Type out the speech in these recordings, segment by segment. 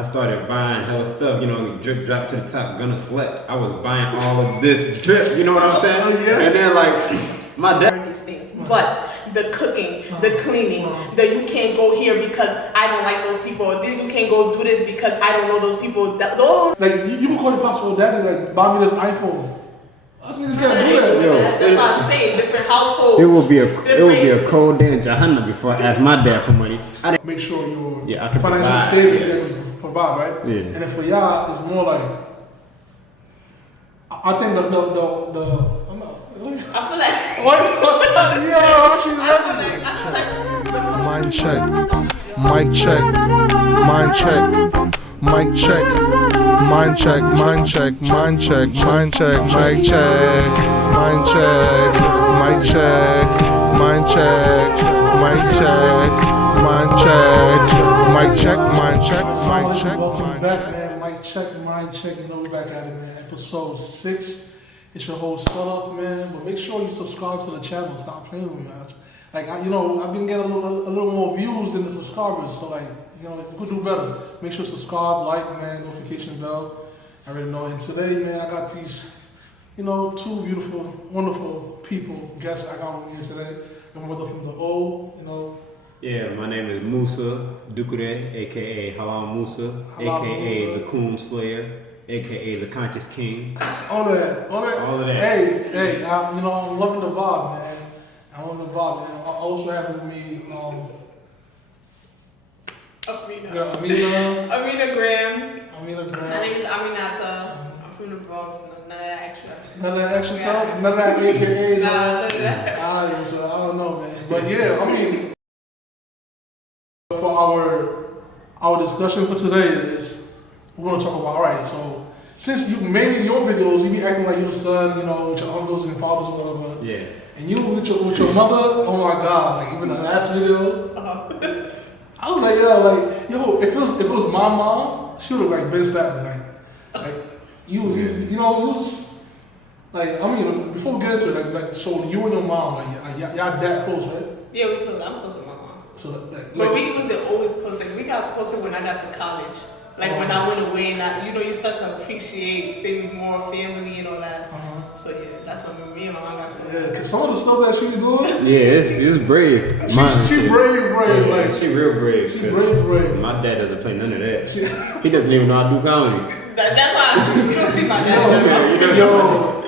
I started buying hella stuff, you know, drip drop to the top, gonna select. I was buying all of this drip, you know what I'm saying? Yeah. And then like my dad. These things, but the cooking, the cleaning, the you can't go here because I don't like those people. Or you can't go do this because I don't know those people. Like you can call your pops or daddy, like buy me this iPhone. Us niggas can't do that. Yo, That's why I'm saying different households. It would be a cold day in Jahannam before I asked my dad for money. I didn't Make sure you're I can financially provide, stable, you can provide, right? Yeah. And then for y'all, it's more like I think the I'm not, I feel like. what? Yeah, she I feel like. Mind check, mic check, mind check, mic check, mind check, mind check, mind check, mind check, mic check, mind check, mic check, mind check, mic check, mind check, mic check, mind check, mind check, Welcome mind back, check. man. Mic check, mind check. You know we're back at it, man. Episode 6. It's your whole setup, man. But make sure you subscribe to the channel. Stop playing with me, guys. Like I've been getting a little more views than the subscribers. So like, we could do better. Make sure to subscribe, like, man, notification bell. I already know. And today, man, I got these, two beautiful, wonderful people, guests I got with me here today. My brother from the O, Yeah, my name is Mousa Dukure, aka Halal Mousa, aka the Coon Slayer, aka the Conscious King. All of that. Hey, I'm loving the vibe, man. I'm loving the vibe. And I also have with me, Amina Graham. Amina My Graham. name is Aminata. I'm from the Bronx. None of that extra. None of that extra stuff? None of that AKA? None of that. I don't know, man. But yeah, for our discussion for today is, we're going to talk about, alright, so since you mainly your videos, you be acting like you're the son, with your uncles and fathers or whatever. Yeah. And you with your mother, oh my god, like even the last video, I was like, if it was my mom, she would have like been slapped me, like it was like before we get into it, like so you and your mom, like y'all that close, right? Yeah, we close. I'm close with my mom. So But we wasn't always close. Like we got closer when I got to college. Like when I went away and you start to appreciate things more, family and all that. So yeah, that's when me and my mom got close. Yeah, cause some of the stuff that she was doing. Yeah, it's brave. She brave, Yeah, like she real brave. she brave. My dad doesn't play none of that. He doesn't even know how to do comedy. That's why you don't see my dad. Yo,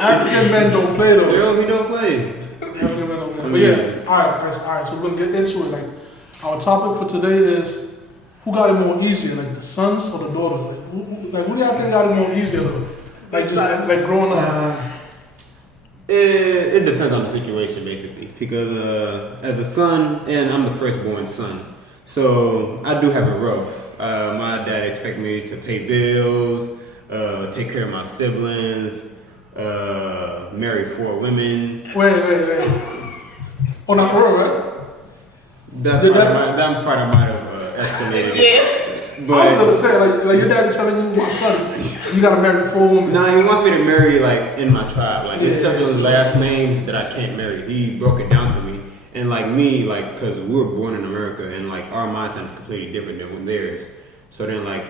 African men don't play though. He don't play. African men don't play. But yeah, all right. So we're gonna get into it. Like our topic for today is who got it more easier, like the sons or the daughters? Like who do y'all think got it more easier though? Like just like growing up. It depends on the situation basically, because as a son, and I'm the firstborn son, so I do have it rough. My dad expects me to pay bills, take care of my siblings, marry 4 women. Wait. Oh, not for real, right? That part I might have estimated. Yeah. But I was gonna say, like your dad be telling you, my son, you gotta marry 4 women. no, he wants me to marry like in my tribe. Like there's certain Yeah. last names that I can't marry. He broke it down to me, and like me, like because we were born in America, and like our mindset is completely different than theirs. So then like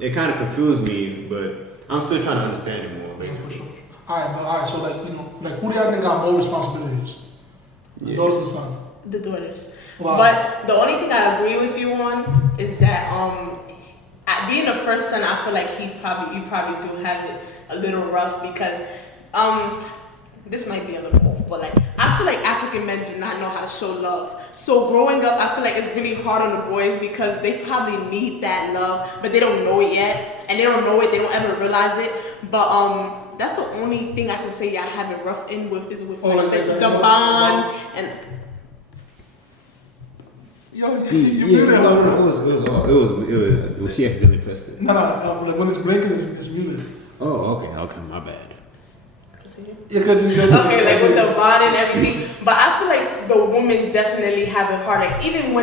it kind of confused me, but I'm still trying to understand it more. Yeah, for Basically. sure. All right. So like who do y'all think got more responsibilities? The daughters or son? The daughters. Wow. But the only thing I agree with you on is that being the first son, I feel like you probably do have it a little rough because this might be a little off, but like I feel like African men do not know how to show love. So growing up, I feel like it's really hard on the boys because they probably need that love, but they don't know it yet, and they don't know it. They don't ever realize it. But that's the only thing I can say I have it rough in with is with the bond and. Yo, you muted It was she accidentally pressed it. No, like when it's blinking, it's muted. Oh, okay, my bad. Yeah, because Okay, like with the bond and everything. But I feel like the women definitely have it hard. Like even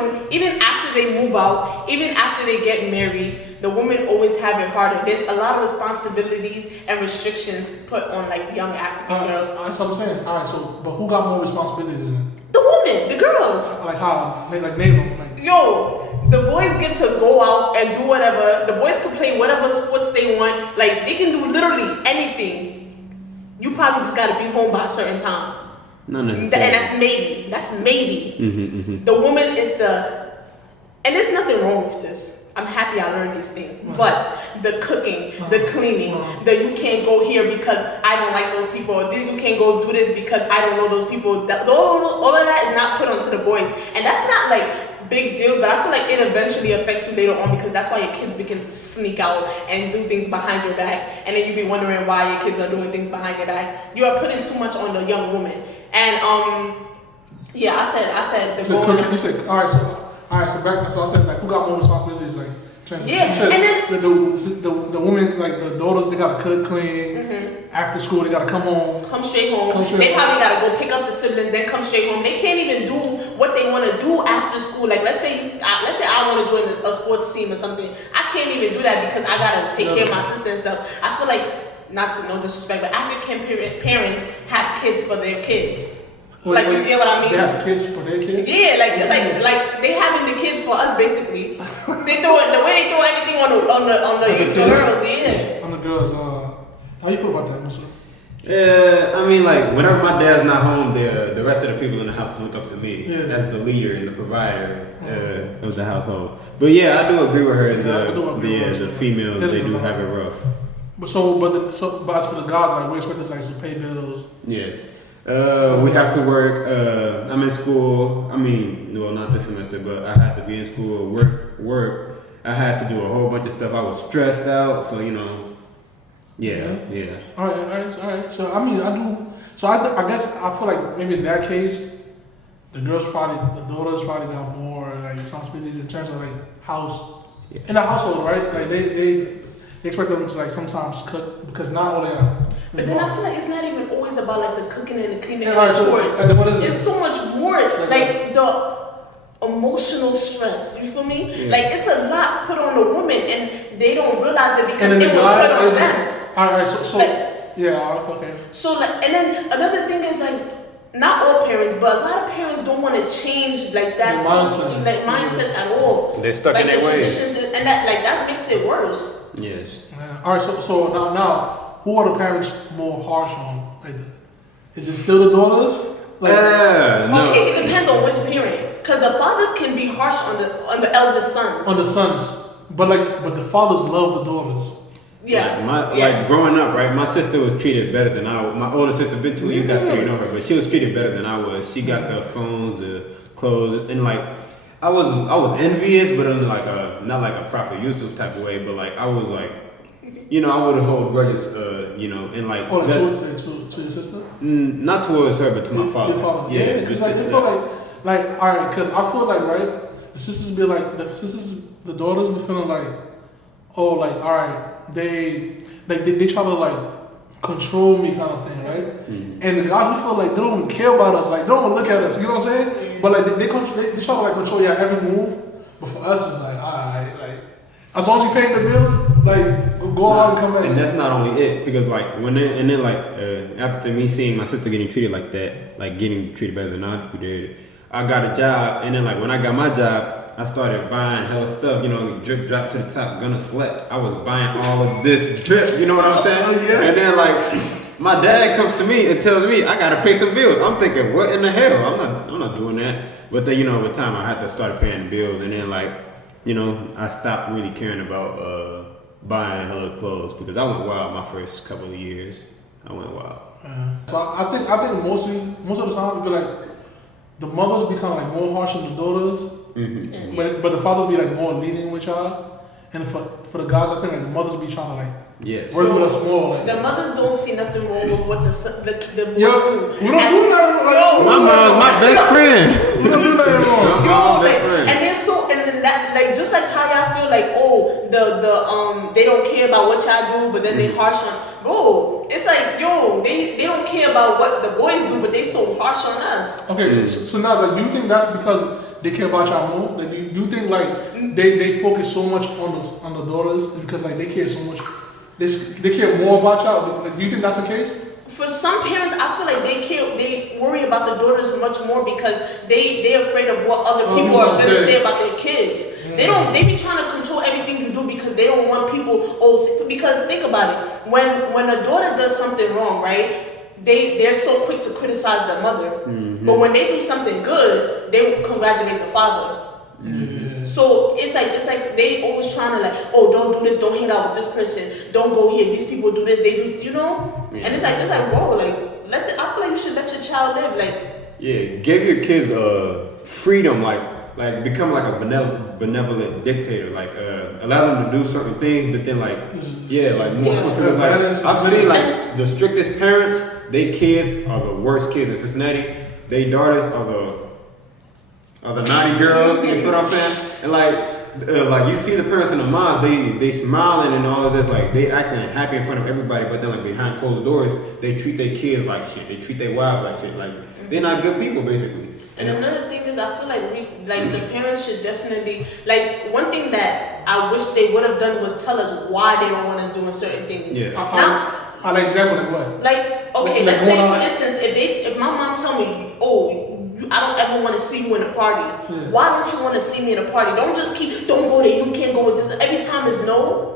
after they move out, even after they get married, the women always have it harder. There's a lot of responsibilities and restrictions put on like young African girls. That's what I'm saying. All right, so but who got more responsibilities then? The women, the girls. Like how? Like name them. Like Yo, the boys get to go out and do whatever. The boys can play whatever sports they want. Like, they can do literally anything. You probably just gotta be home by a certain time. Not necessarily. And that's maybe. The woman is and there's nothing wrong with this. I'm happy I learned these things. But the cooking, the cleaning, you can't go here because I don't like those people. Or you can't go do this because I don't know those people. All of that is not put onto the boys. And that's not like big deals, but I feel like it eventually affects you later on because that's why your kids begin to sneak out and do things behind your back. And then you be wondering why your kids are doing things behind your back. You are putting too much on the young woman. And yeah, I said the So woman. you said, all right, so back. So I said, like, who got more responsibilities? Like, Yeah, you said and then the women, like the daughters, they gotta cook, clean. After school, they gotta come home. Come straight home. Come straight They home. probably gotta go pick up the siblings, then come straight home. They can't even do what they want to do after school. Like, let's say I want to join a sports team or something. I can't even do that because I gotta take care of my sister and stuff. I feel like, not to no disrespect, but African parents have kids for their kids. Like, you get what I mean? They have kids for their kids? Yeah, like it's like they having the kids for us basically. They throw it the way they throw everything on the girls, yeah. On the girls, how you feel about that, Musa? I mean, like, whenever my dad's not home, the rest of the people in the house look up to me as the leader and the provider of the household. But yeah, I do agree with her. The females, they do have it rough. But as for the guys, like, we expect us like to pay bills. Yes. We have to work. I'm in school. I mean, well, not this semester, but I had to be in school, work. I had to do a whole bunch of stuff. I was stressed out, so yeah. All right. So I mean, I do. So I guess I feel like maybe in that case, the daughters probably got more like responsibilities in terms of like in the household, right? Like they expect them to like sometimes cook because not only. But then I feel like it's not even always about like the cooking and the cleaning Yeah, and the right, chores. so what is it? It's so much more. Like the emotional stress. You feel me? Yeah. Like it's a lot put on the woman and they don't realize it because And then it the was guys, put on them. all right. So Like, yeah, okay. So like, and then another thing is like, not all parents, but a lot of parents don't want to change like that mindset at all. They're stuck like in their ways. Traditions and that makes it worse. Yes. Yeah. All right. So now, who are the parents more harsh on? Like, is it still the daughters? Like, no. Okay, it depends on which parent. Because the fathers can be harsh on the eldest sons. on the sons, but the fathers love the daughters. Yeah. Like growing up, right? My sister was treated better than I was. My older sister, been too. You guys probably know her, but she was treated better than I was. She got the phones, the clothes, and like I was envious, but in like not like a Prophet Yusuf type of way, but like I was like, I would hold grudges, and like. Oh, to your sister? Not towards her, but to my father. Your father. Yeah, because like, I feel like all right, because I feel like right, the daughters be feeling like, oh, like all right, they try to like control me kind of thing, right? Mm-hmm. And the guys we feel like they don't care about us, like they don't look at us, you know what I'm saying? Mm-hmm. But like they try to like control your every move, but for us it's like alright, like as long as you paying the bills, like go out and come back. And that's not only it, because like after me seeing my sister getting treated like that, like getting treated better than I did, I got a job, and then like when I got my job, I started buying hella stuff, drip drop to the top, gonna select. I was buying all of this drip, you know what I'm saying? Oh, yeah. And then like my dad comes to me and tells me I gotta pay some bills. I'm thinking, what in the hell? I'm not doing that. But then over time I had to start paying the bills, and then like I stopped really caring about buying hella clothes because I went wild my first couple of years. I went wild. So I think most of the time it'd be like the mothers be kind of like more harsh on the daughters, Mm-hmm. but the fathers be like more lenient with y'all, and for the guys I think like the mothers be trying to like work with us more. Like, The mothers don't see nothing wrong with what the boys yo, do. we don't do nothing wrong. My mom, my best friend. We don't do nothing wrong. And they're so, and then that, like, just like how y'all feel like, they don't care about what y'all do, but then they harsh on, bro, it's like, they don't care about what the boys do, but they so harsh on us. Okay, so now, like, do you think that's because they care about y'all more? Like, do you think like they focus so much on the daughters because like they care so much, they care more about y'all? Like, do you think that's the case? For some parents, I feel like they worry about the daughters much more because they're afraid of what other people are gonna say about their kids. They be trying to control everything you do because they don't want people. Because think about it, when a daughter does something wrong, right? They're so quick to criticize the mother, but when they do something good, they congratulate the father. So it's like they always trying to like, oh, don't do this, don't hang out with this person, don't go here. These people do this, they do, you know. And it's like whoa, like I feel like you should let your child live, like. Give your kids freedom, like become like a benevolent dictator, like allow them to do certain things, but then like more freedom. Like I've seen like the strictest parents, they kids are the worst kids in Cincinnati. They daughters are the naughty girls. You feel what I'm saying? And like you see the parents and the moms, they smiling and all of this, like they acting happy in front of everybody, but then like behind closed doors, they treat their kids like shit. They treat their wives like shit. Like they're not good people, basically. And another thing is, I feel like the parents should definitely, like, one thing that I wish they would have done was tell us why they don't want us doing certain things. An example of what? Like, okay, let's say for instance, if my mom tell me, oh, I don't ever want to see you in a party. Why don't you want to see me in a party? Don't go there, you can't go with this. Every time is no.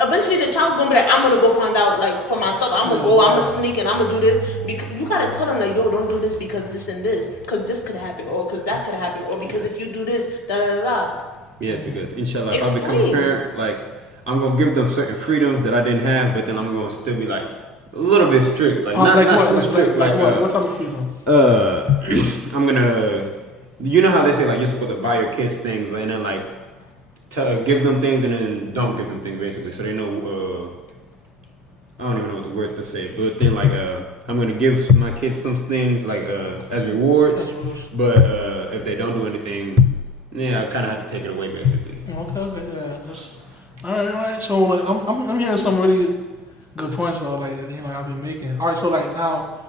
Eventually the child's gonna be like, I'm gonna go find out like for myself. I'm gonna go, I'm gonna sneak and I'm gonna do this. You gotta tell them like, yo, don't do this because this and this, because this could happen, or because that could happen, or because if you do this, da da da da. Yeah, because inshallah, if I become a parent, like I'm gonna give them certain freedoms that I didn't have, but then I'm gonna still be like a little bit strict, like not too strict. Like what type of freedom? I'm gonna, you know how they say like you're supposed to buy your kids things, and then like give them things and then don't give them things, basically, so they know. I don't even know what the words to say, but then like I'm gonna give my kids some things like as rewards, but if they don't do anything, I kind of have to take it away, basically. Okay, yeah. All right. So like, I'm hearing some really good points though, like I've been making. All right, so like now,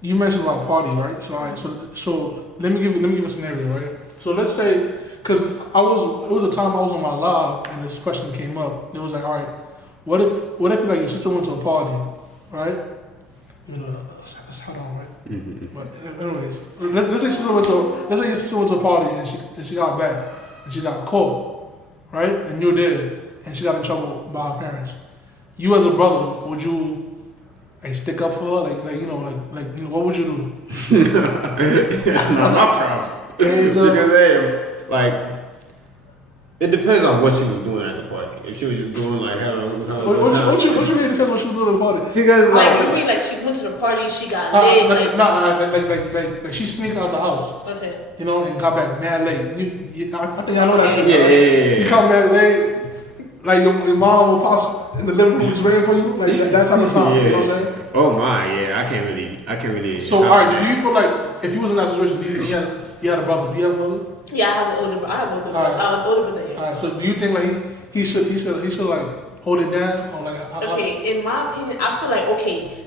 you mentioned about party, right? So all right, so let me give you a scenario, right? So let's say, because it was a time I was on my live and this question came up. It was like, all right, what if like your sister went to a party, right? That's how long, right? But anyways, let's say your sister went to a party and she got back and she got caught, right? And you're there and she got in trouble by her parents. You as a brother, would you like stick up for her? Like what would you do? That's not my problem. Because like it depends on what she was doing at the party. If she was just doing like what you mean depends what she was doing at the party? Because like you mean like she went to the party, she got late, like she sneaked out the house. Okay. And got back mad late. I think I know that. Yeah. You come back late, like your mom will pop in the living room just waiting for you, like that type of time. You know what I'm saying? Oh my, yeah. I can't really. So alright, do you feel like if you was in that situation, you had a brother? Do you have a brother? Yeah, I have an older brother. Yeah. Alright, so do you think like he should like hold it down or like? Okay, in my opinion, I feel like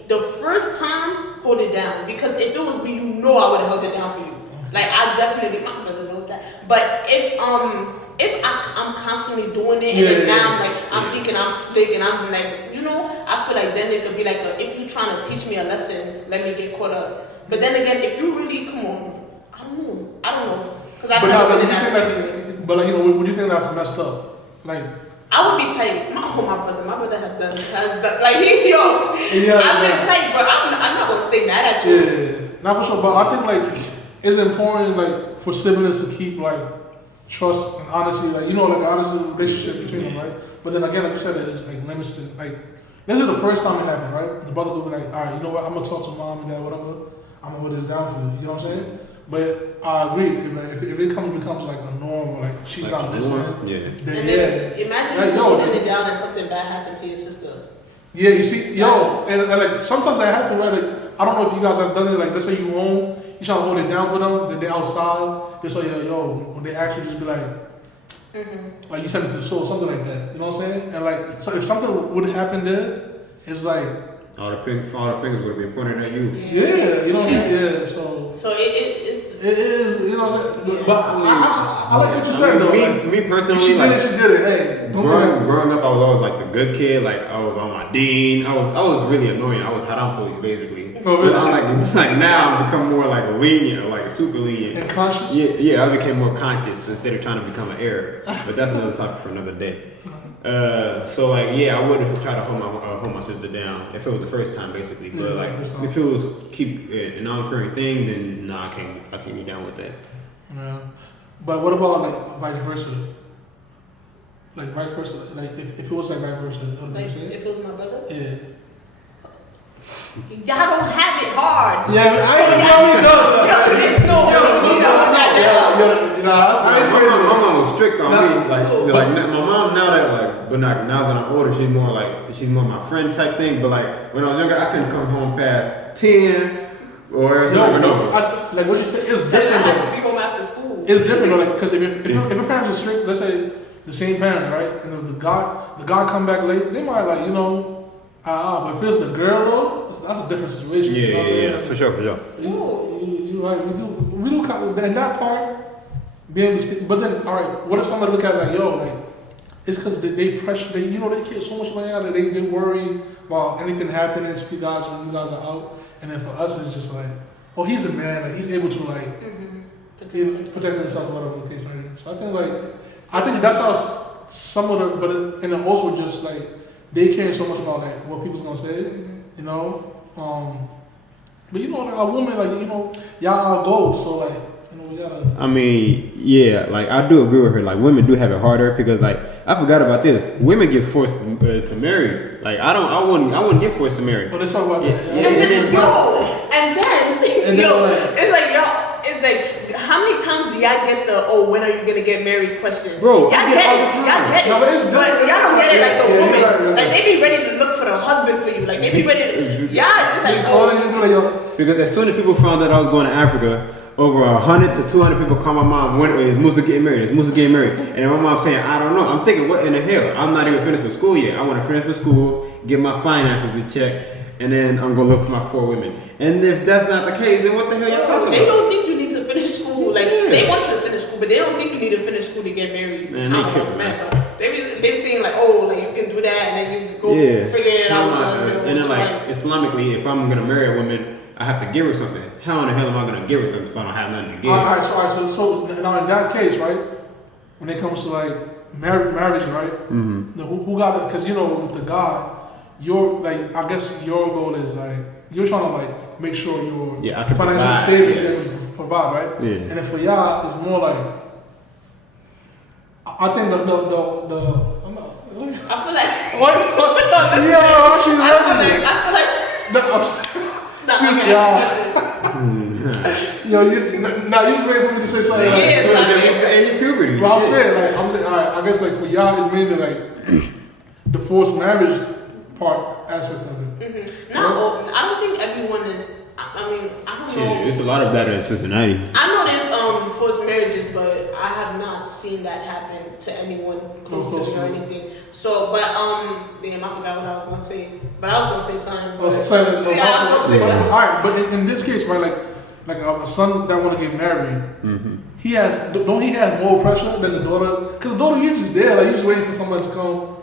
the first time hold it down, because if it was me, I would have held it down for you. Like I definitely, my brother knows that. But if I'm constantly doing it and then now I'm thinking I'm slick and I'm like, I feel like then it could be like if you're trying to teach me a lesson, let me get caught up. But then again, if you really come on, I don't know, because I've never been in that. But would you think that's messed up? Like I would be tight. My brother has done like I've been tight, but I'm not gonna stay mad at you. Yeah, not for sure. But I think like it's important like for siblings to keep like trust and honesty, like like honest relationship between them, right? But then again, like you said, it's like limits to like. This is the first time it happened, right? The brother would be like, all right, you know what? I'm gonna talk to mom and dad, whatever. I'm gonna put this down for you. You know what I'm saying? But I agree. If it becomes like a norm, or like she's not listening, then imagine like, you holding it down and something bad happened to your sister. Yeah, you see, and like sometimes that happens, right? Like I don't know if you guys have done it. Like let's say you home, you try to hold it down for them, then they're outside. They say, when they actually just be like, like you send it to the store, something like that. You know what I'm saying? And like, so if something would happen there, it's like all the fingers would have been pointed at you. Yeah, you know what I'm saying? Yeah, so. So it's. It is, you know what I'm saying? But I like what you said, though. Me personally, she like, did it, she did it. Hey, growing up, I was always like the good kid. Like I was on my dean. I was really annoying. I was haram police basically. Oh, really? But I'm like now I'm become more like lenient, like super lenient. And conscious? Yeah, I became more conscious instead of trying to become an Arab. But that's another topic for another day. So like yeah, I would try to hold my sister down if it was the first time basically. But like if it was keep an occurring thing, then nah, I can't get down with that. Yeah. But what about like vice versa? Like vice versa, like if it was like vice versa, what Like you say? if it was my brother. Yeah. Y'all don't have it hard. Yeah, There's no My mom was strict on me. Like my mom now that like, but not now that I'm older, she's more my friend type thing. But like when I was younger, I couldn't come home past 10 or like what you said is So I different. had Though. to be home after school. It's different though, like because if your parents are strict, let's say the same parent, right? And if the guy come back late, they might like but if it's the girl though, that's a different situation. You know what I'm saying? Yeah, for sure. You right. We do in that part. Be able to stick, but then all right. What if somebody look at it like it's because they pressure they care so much money out that they worry about anything happening to you guys when you guys are out, and then for us it's just like, oh, he's a man, like he's able to like protect himself, whatever the case may be. So I think that's how some of the, but and then also just like they caring so much about like what people's gonna say, you know. But like a woman, like y'all are gold, so like we gotta. I mean, yeah, like I do agree with her. Like women do have it harder because like I forgot about this. Women get forced to marry. Like I wouldn't get forced to marry. But let's talk about that. And then it's like how many times do y'all get the when are you gonna get married question? Bro, y'all get it, No, but y'all don't get it like the woman. Right. Like they be ready to look for the husband for you. Like they be ready to it's like Because as soon as people found out I was going to Africa, over 100 to 200 people call my mom, when is Musa getting married? Is Musa getting married? And my mom saying, I don't know. I'm thinking, what in the hell? I'm not even finished with school yet. I want to finish with school, get my finances in check, and then I'm going to look for my 4 women. And if that's not the case, then what the hell y'all talking about? They don't think you need to finish school. Like they want you to finish school, but they don't think you need to finish school to get married. Man, they tripping, man. They be saying like, like you can do that, and then you go figure it out with your husband. And then like Islamically, if I'm gonna marry a woman, I have to give her something. How in the hell am I gonna give her something if I don't have nothing to give? All right. So now in that case, right, when it comes to like marriage, right, who got it? Because with the God, I guess your goal is like you're trying to like make sure you're financially stable and provide, right? Yeah. And then for y'all, it's more like I think the I feel like what? Yeah, she's I feel like Yo, you just waiting for me to say something. Any puberty. Well, I'm saying, all right. I guess like for y'all, it's mainly like the forced marriage part aspect of it. No, I don't think everyone is. I don't know. There's a lot of that in Cincinnati. I know there's forced marriages, but I have not seen that happen to anyone close to me or anything. So, but damn, I forgot what I was gonna say. But I was gonna say something. I was gonna say that. All right, but in this case, right, like a son that want to get married, he has more pressure than the daughter? Because the daughter, you're just there, like you're just waiting for someone to come.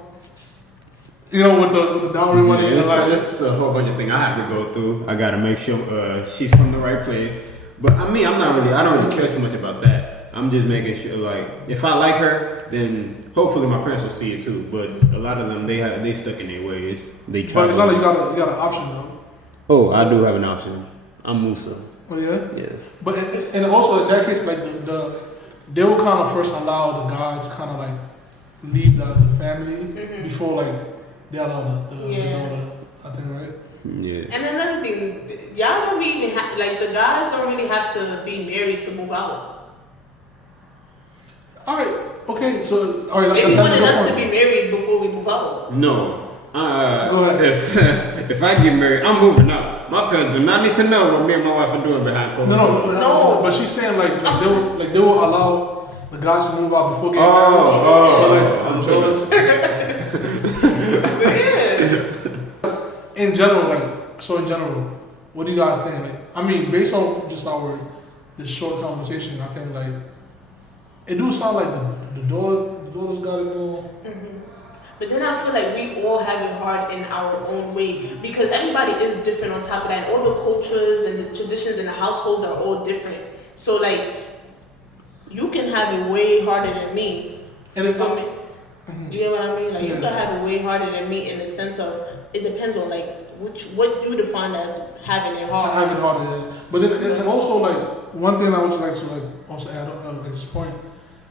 With the dowry money. It's a whole bunch of things I have to go through. I gotta make sure she's from the right place. But I don't really care too much about that. I'm just making sure, like, if I like her, then hopefully my parents will see it too. But a lot of them, they stuck in their ways. They try. But it's not like you got an option though. Oh, I do have an option. I'm Musa. Oh yeah. Yes. But and also in that case, like they will kind of first allow the guy to kind of like leave the family before like. They allow the daughter, I think, right? Yeah. And another thing, y'all don't even have, like, the guys don't really have to be married to move out. Alright, okay, so, alright, maybe wanted us to be married before we move out. No. Go ahead. If I get married, I'm moving out. My parents do not need to know what me and my wife are doing behind closed doors. No. But she's saying like they will allow the guys to move out before getting married. I'm sorry. In in general, what do you guys think? Like, I mean, based on just this short conversation, I think like it do sound like the daughter's got it all. But then I feel like we all have it hard in our own way because everybody is different on top of that. And all the cultures and the traditions in the households are all different. So like, you can have it way harder than me. And if I'm, you get what I mean? Like you can have it way harder than me in the sense of it depends on like what you define as having it hard. having it harder, but then and also like one thing I would like to like also add on at this point,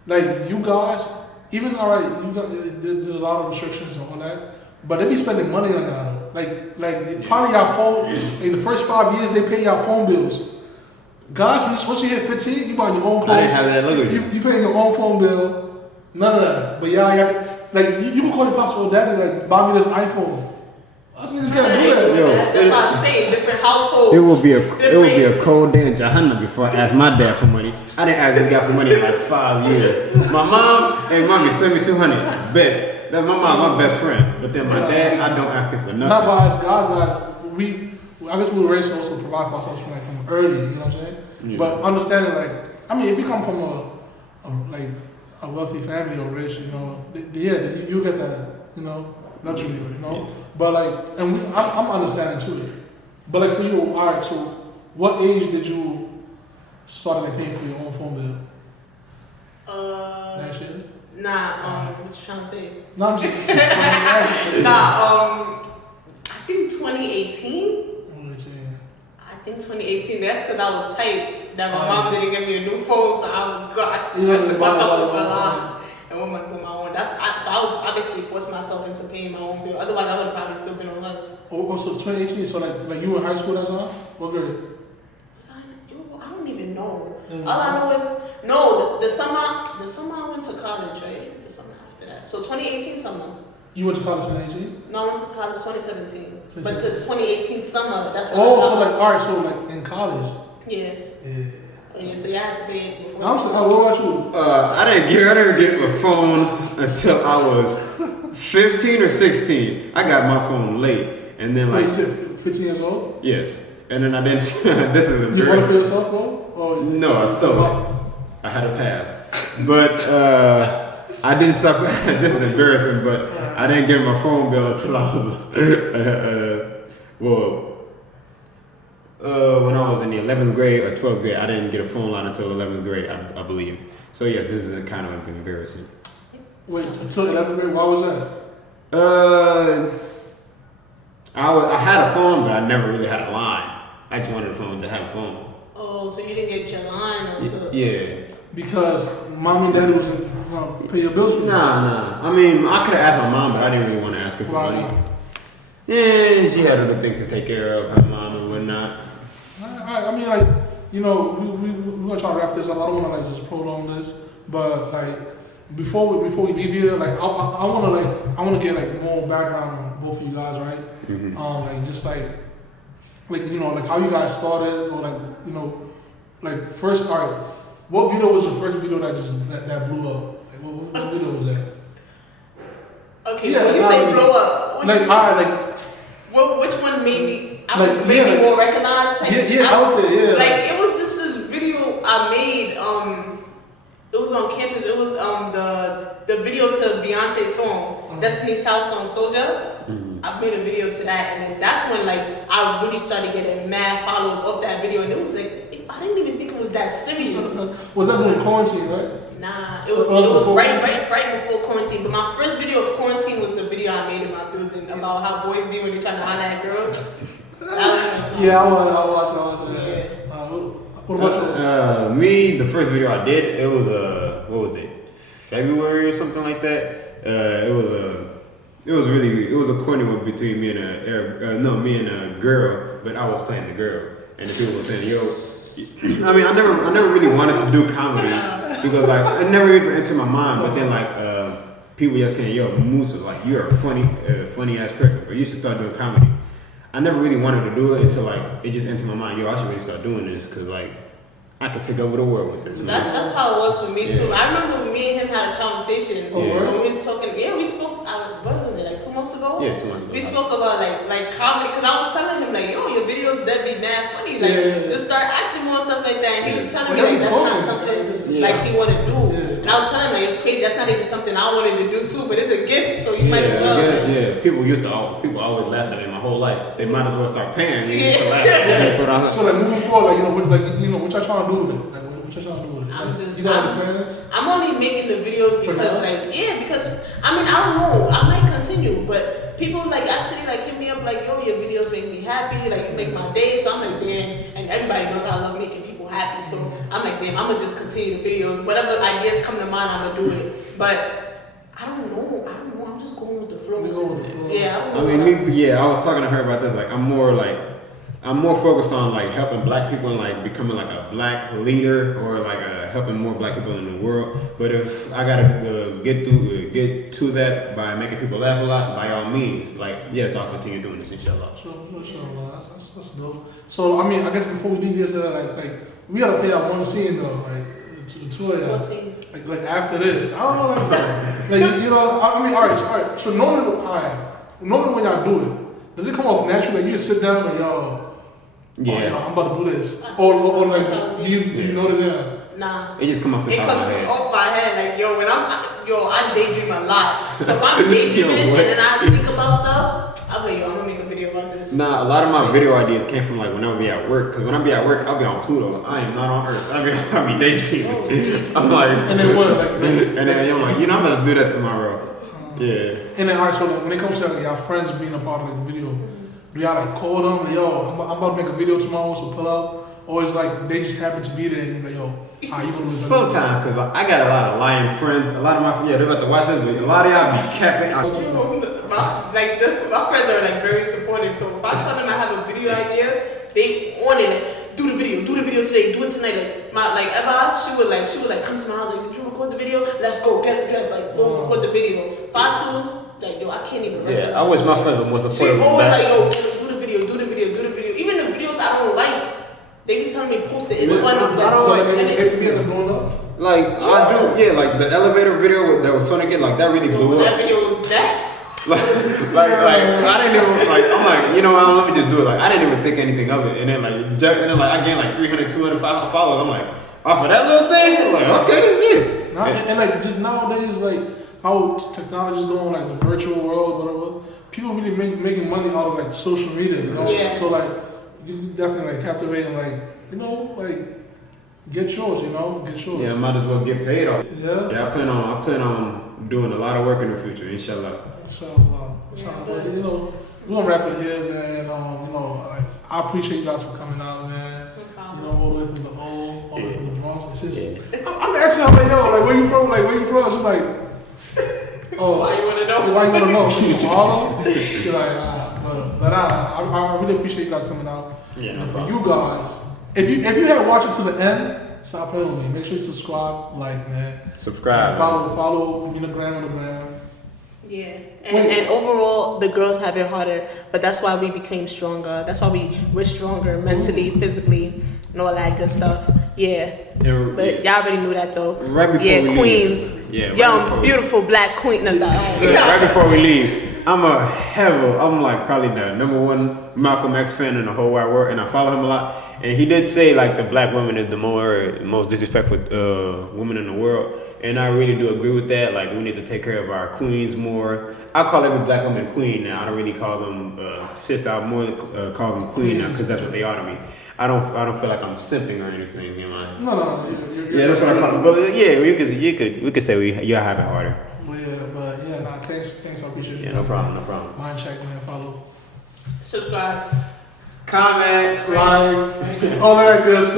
like you guys, even already you got there's a lot of restrictions and all that, but they be spending money on y'all. Like probably y'all phone in the first 5 years they pay y'all phone bills. Guys, once you hit 15, you buy your own clothes. I didn't have that luxury. You paying your own phone bill. None of that. But y'all like you can call your pops or daddy like buy me this iPhone. Us niggas can't do that. Yo, That's what I'm saying. Different households. It would be a cold day in Jahannam before I asked my dad for money. I didn't ask this guy for money in like 5 years. My mom, hey mommy, send me 200. Bet. That's my mom, my best friend. But then my dad, I don't ask him for nothing. Not by us guys, like I guess we were raised to also provide for ourselves from early, you know what I'm saying? Yeah. But understanding like, I mean, if you come from a wealthy family or rich, you know, you get that, you know, luxury, you know. Yeah. But like, and I'm understanding too. But like for you, all right. So, what age did you start like paying for your own phone bill? That shit. Nah. What you trying to say? No, I'm just asking. Nah. I think 2018. Oh, I think 2018. That's because I was tight that my mom didn't give me a new phone, so I took myself with my mom and with my own. I basically forced myself into paying my own bill. Otherwise, I would have probably still been on hers. Oh, so 2018. So like you were in high school that time? What grade? I don't even know. All I know is the summer I went to college, right? The summer after that. So 2018 summer. You went to college in 2018? No, I went to college 2017. But the 2018 summer, that's when so like in college. Yeah. Yeah, so you had to pay it before. I'm saying, what about you? I didn't get a phone until I was 15 or 16. I got my phone late, and then like. Wait, you said 15 years old? Yes, and then I didn't. This is embarrassing. You bought it for yourself, bro? Or no, I stole it. I had a pass, but I didn't stop. This is embarrassing, but I didn't get my phone bill until I was when I was in the 11th grade or 12th grade. I didn't get a phone line until 11th grade, I believe. So yeah, this is kind of embarrassing. Wait, until 11th grade? Why was that? I had a phone, but I never really had a line. I just wanted a phone to have a phone. Oh, so you didn't get your line until... Yeah. Because mom and dad was pay your bills for you? Nah. I mean, I could have asked my mom, but I didn't really want to ask her for money. Yeah, she had other things to take care of, her mom and whatnot. Alright, I mean, like, you know, we're gonna try to wrap this up. I don't wanna like just prolong this, but like before we leave here, like I wanna get like more background on both of you guys, right? Mm-hmm. Like just like you know, like how you guys started, or like, you know, like first, all right, what video was the first video that blew up? Like what video was that? Okay, when you say blow up, which one made me more recognized? Out there, yeah. Like it was this video I made. It was on campus. It was the video to Beyonce's song, Destiny's Child song, Soldier. Mm-hmm. I made a video to that, and then that's when like I really started getting mad followers off that video, and it was like I didn't even think it was that serious. Was that during quarantine, right? Nah, it was right before quarantine. But my first video of quarantine was the video I made in my building about how boys be when they try to holler at girls. Yeah, I watched that. Yeah. What about you? Me, the first video I did, it was what was it, February or something like that. It was a corny one between me and a girl, but I was playing the girl, and the people were saying, "Yo," I mean, I never really wanted to do comedy because like it never even entered my mind. But then like people just saying, "Yo, Mousa, like you're a funny ass person, but you should start doing comedy." I never really wanted to do it until like it just entered my mind. Yo, I should really start doing this because like I could take over the world with this. That's how it was for me too. I remember me and him had a conversation when we was talking. Yeah, we spoke. What was it, like 2 months months ago. Yeah, 2 months ago. We spoke about like comedy, because I was telling him like, yo, your videos that be mad funny, like just start acting more and stuff like that. And he was telling me like that's not something like he want to do. And I was telling him like it's crazy. That's not even something I wanted to do too, but it's a gift, so you might as well. People always laughed at me my whole life. They might as well start paying me to laugh. So like moving forward, like what y'all trying to do with it? Like what y'all trying to do with it? I'm only making the videos because because I mean I don't know, I might continue, but people like actually like hit me up like, yo, your videos make me happy, like you make my day. So I'm like, damn, and everybody knows I love making people happy. So I'm like, damn, I'm gonna just continue the videos. Whatever ideas come to mind, I'm gonna do it. But I don't know. I'm just going with the flow. Yeah. I was talking to her about this. Like, I'm more focused on like helping black people and like becoming like a black leader or like helping more black people in the world. But if I gotta get to that by making people laugh a lot, by all means, like yes, I'll continue doing this, inshallah. Sure. That's dope. So I mean, I guess before we leave this, like we gotta play out one scene though, like to the two of y'all. Like after this, I don't know, like you know, I mean, all right. So normally when y'all do it, does it come off naturally? Like you just sit down like yo. Yeah, I'm about to do this. Or like, do you know the name? Nah. It just come off the top of my head. It comes off my head. Like, yo, I daydream a lot. So if I'm daydreaming and then I think about stuff, I'm like, yo, I'm gonna make a video about this. Nah, a lot of my video ideas came from like when I would be at work. Cause when I be at work, I'll be on Pluto. I am not on Earth. I be daydreaming. I'm like, and then what? Like, and then I'm like, I'm gonna do that tomorrow. Yeah. And then alright, so when it comes to like, y'all friends being a part of the video, do y'all like call them? Like, yo, I'm about to make a video tomorrow, so pull up. Or it's like they just happen to be there and you're like, yo, you gonna do this? Sometimes, cause I got a lot of lying friends. A lot of they're about to watch this, but a lot of y'all be capping. My friends are like very supportive. So if I tell them I have a video idea, they on it. Like, do the video today, do it tonight. Like Eva, she would like come to my house like, did you record the video? Let's go, get it dressed, like go record the video. Fatu, like yo, I can't even rest. Yeah, I wish my friends were more supportive. She always like, yo, do the video. Even the videos I don't like, they be telling me post it. It's funny. I don't like it. You end up blowing up. Like I do, like the elevator video that was funny, like that really blew up. That video was bad. like I didn't even like. I'm like, let me just do it. Like I didn't even think anything of it, and then I gained like 300, 200 followers. I'm like, off of that little thing, I'm like, okay, shit. And like just nowadays, like how technology's going, like the virtual world, whatever. People really making money out of like social media, Yeah. So like you definitely like captivate and like get yours, get yours. Yeah, I might as well get paid off. Yeah. Yeah, I plan on doing a lot of work in the future, inshallah. Inshallah. But, we're gonna wrap it here, man. Like, I appreciate you guys for coming out, man. All the way from the all the way from the Bronx. It's just, I'm asking, I'm like, yo, like where you from? Just like, oh, why you wanna know? Why you wanna know? She from Harlem? She's like, but I really appreciate you guys coming out. Yeah, no and for problem. you guys, if you have watched it to the end, stop playing with me. Make sure you subscribe, man. Subscribe. Follow on the gram. Yeah, and overall, the girls have it harder, but that's why we became stronger. That's why we're stronger mentally, physically, and all that good stuff. Yeah, but y'all already knew that though. Right before we queens. leave. Yeah, young, beautiful black queen. No, right before we leave, I'm like probably the number one Malcolm X fan in the whole wide world, and I follow him a lot. And he did say like the black woman is the most disrespectful woman in the world, and I really do agree with that. Like we need to take care of our queens more. I call every black woman queen now. I don't really call them sister. I more call them queen now because that's what they are to me. I don't feel like I'm simping or anything. No. Yeah, that's what I call them. But yeah, we could say you have it harder. Thanks. I appreciate it. Yeah, no problem. MINDCHECK, man. Follow. Subscribe. Comment, Like, all that good stuff.